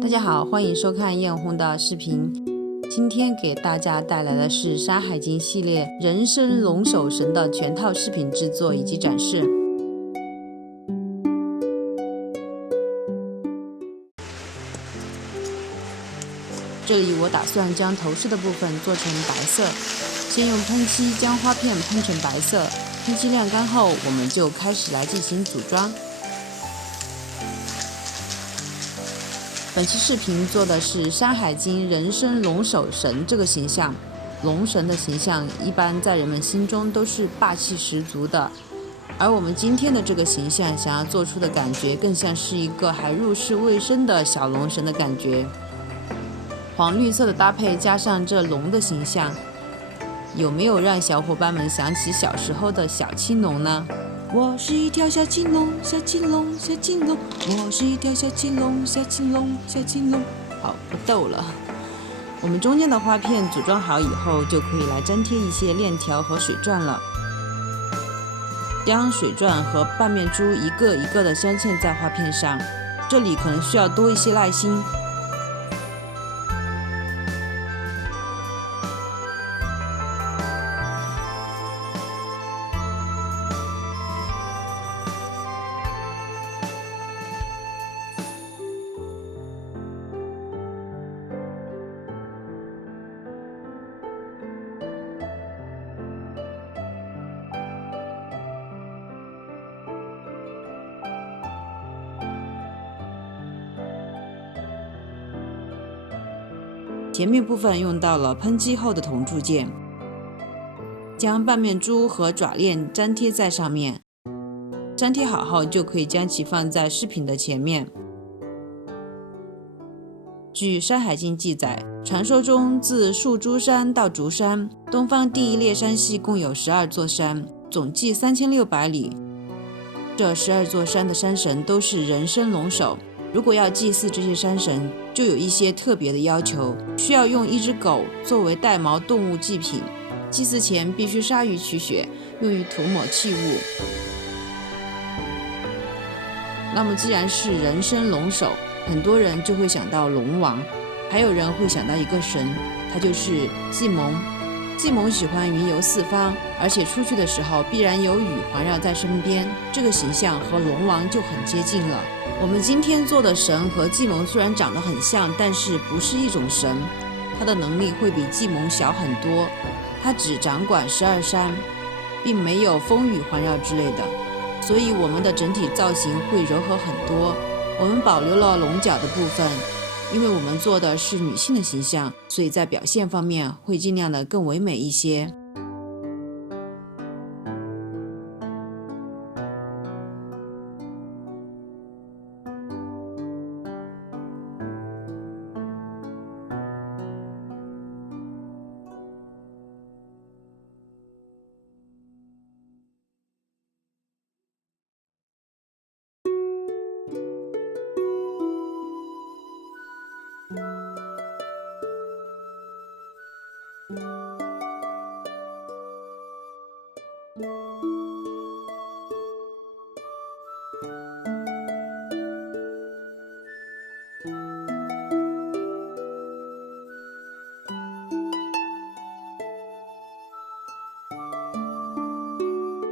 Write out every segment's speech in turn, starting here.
大家好，欢迎收看艳红的视频。今天给大家带来的是《山海经》系列人参龙首神的全套视频制作以及展示。这里我打算将头饰的部分做成白色，先用喷漆将花片喷成白色，喷漆晾干后，我们就开始来进行组装。本期视频做的是《山海经》人参龙首神这个形象。龙神的形象一般在人们心中都是霸气十足的，而我们今天的这个形象想要做出的感觉更像是一个还入世未深的小龙神的感觉。黄绿色的搭配加上这龙的形象，有没有让小伙伴们想起小时候的小青龙呢？我是一条小青龙，小青龙，小青龙，我是一条小青龙，小青龙，小青龙。好，不逗了。我们中间的花片组装好以后，就可以来粘贴一些链条和水钻了。将水钻和半面珠一个一个的镶嵌在花片上，这里可能需要多一些耐心。前面部分用到了喷漆后的铜铸件，将半面珠和爪链粘贴在上面。粘贴好后，就可以将其放在饰品的前面。据《山海经》记载，传说中自宿珠山到竹山，东方第一列山系共有12座山，总计3600里。这12座山的山神都是人参龙首。如果要祭祀这些山神，就有一些特别的要求，需要用一只狗作为带毛动物祭品，祭祀前必须杀鱼取血，用于涂抹器物。那么既然是人参龙首，很多人就会想到龙王，还有人会想到一个神，他就是季蒙。季蒙喜欢云游四方，而且出去的时候必然有雨环绕在身边，这个形象和龙王就很接近了。我们今天做的神和季蒙虽然长得很像，但是不是一种神，他的能力会比季蒙小很多，他只掌管12山，并没有风雨环绕之类的，所以我们的整体造型会柔和很多。我们保留了龙角的部分，因为我们做的是女性的形象，所以在表现方面会尽量的更唯美一些。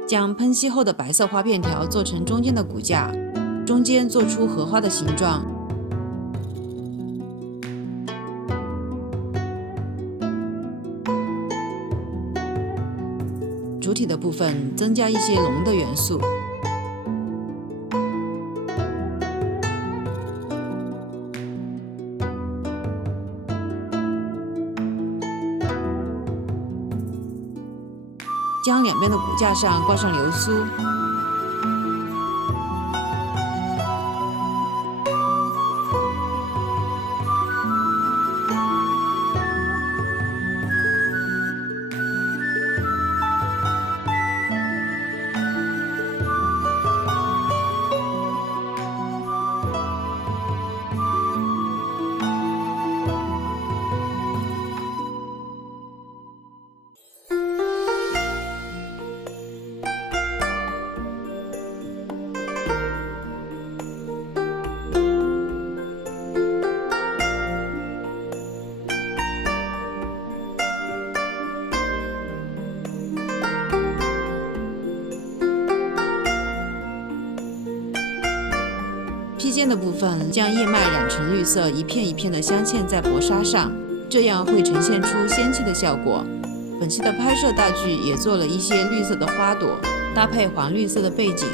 将喷漆后的白色花片条做成中间的骨架，中间做出荷花的形状。主体的部分增加一些龙的元素。将两边的骨架上挂上流苏。披肩的部分将叶脉染成绿色，一片一片的镶嵌在薄纱上，这样会呈现出仙气的效果。本期的拍摄大剧也做了一些绿色的花朵，搭配黄绿色的背景。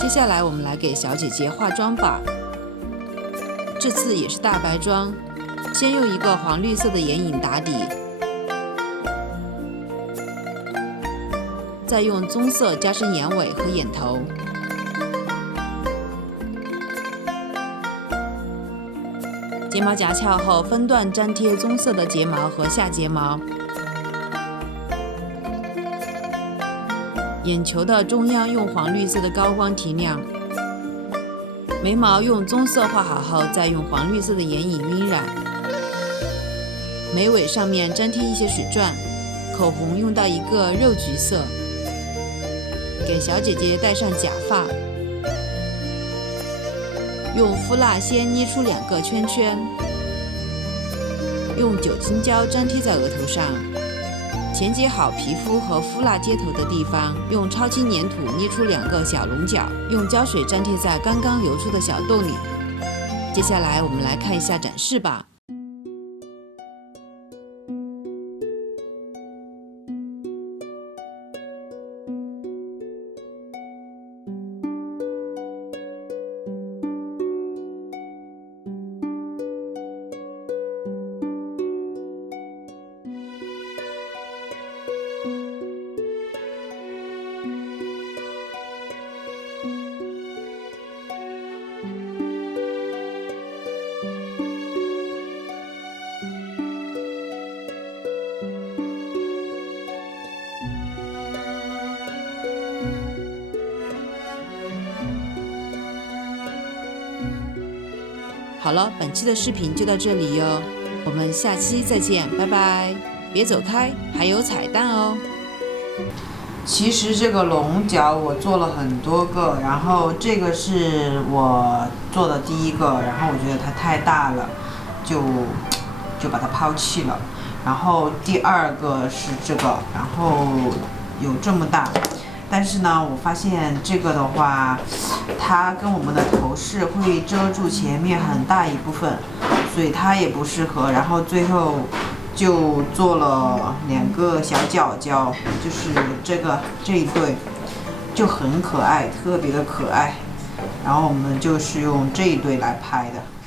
接下来我们来给小姐姐化妆吧，这次也是大白妆，先用一个黄绿色的眼影打底，再用棕色加深眼尾和眼头。睫毛夹翘后，分段粘贴棕色的睫毛和下睫毛。眼球的中央用黄绿色的高光提亮。眉毛用棕色画好后，再用黄绿色的眼影晕染。眉尾上面粘贴一些水钻。口红用到一个肉橘色。给小姐姐戴上假发。用敷蜡先捏出2个圈圈，用酒精胶粘贴在额头上，钳接好皮肤和敷蜡接头的地方，用超轻粘土捏出2个小龙角，用胶水粘贴在刚刚流出的小洞里。接下来我们来看一下展示吧。好了，本期的视频就到这里哟，我们下期再见，拜拜！别走开，还有彩蛋哦。其实这个龙角我做了很多个，然后这个是我做的第一个，然后我觉得它太大了，就把它抛弃了。然后第2个是这个，然后有这么大。但是呢，我发现这个的话，它跟我们的头饰会遮住前面很大一部分，所以它也不适合。然后最后就做了2个小角角，就是这一对，就很可爱，特别的可爱。然后我们就是用这一对来拍的。